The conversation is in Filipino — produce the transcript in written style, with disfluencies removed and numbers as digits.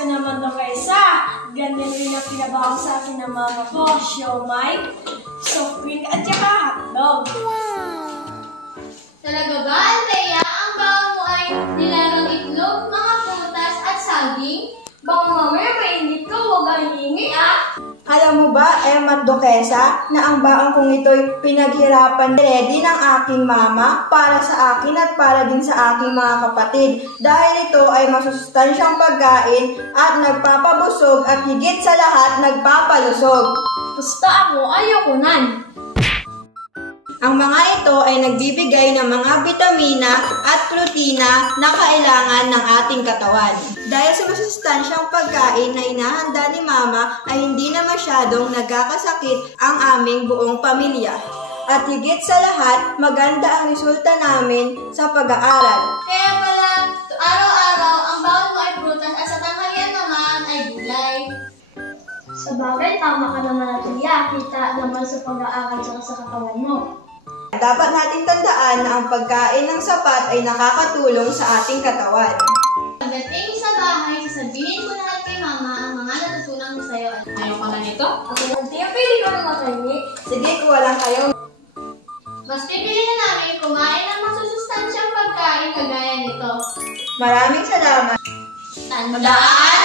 ka naman daw kaysa. Ganyan din ang pinabaho sa akin ng mama ko. Siomai, soft drink at saka hotdog. Talaga ba, Andrea? Ang baon mo ay nilagang itlog, mga prutas at saging? Baka mamaya mainit ka, huwag ang hingi Alam mo ba, Emma at Duquesa, na ang baon kong ito'y pinaghirapan ready ng aking mama para sa akin at para din sa aking mga kapatid. Dahil ito ay masusustansyang pagkain at nagpapabusog at higit sa lahat nagpapalusog. Basta ako, ayoko nan. Ang mga ito ay nagbibigay ng mga bitamina at protina na kailangan ng ating katawan. Dahil sa masustansyang pagkain na inahanda ni Mama ay hindi na masyadong nagkakasakit ang aming buong pamilya. At higit sa lahat, maganda ang resulta namin sa pag-aaral. Kaya pala, araw-araw, ang baon mo ay prutas at sa tanghalian naman ay gulay. Sa bagay, tama ka naman at kita naman sa pag-aaral sa katawan mo. Dapat nating tandaan na ang pagkain ng sapat ay nakakatulong sa ating katawan. Pagdating sa bahay, sasabihin ko lahat kay Mama ang mga natutunan ko sa'yo. Ayaw ka na nito? Ako hindi, pwede ko na makahingi. Sige, kuha lang kayo. Mas pipili na namin kumain ng masusustansyang pagkain kagaya nito. Maraming salamat. Tandaan!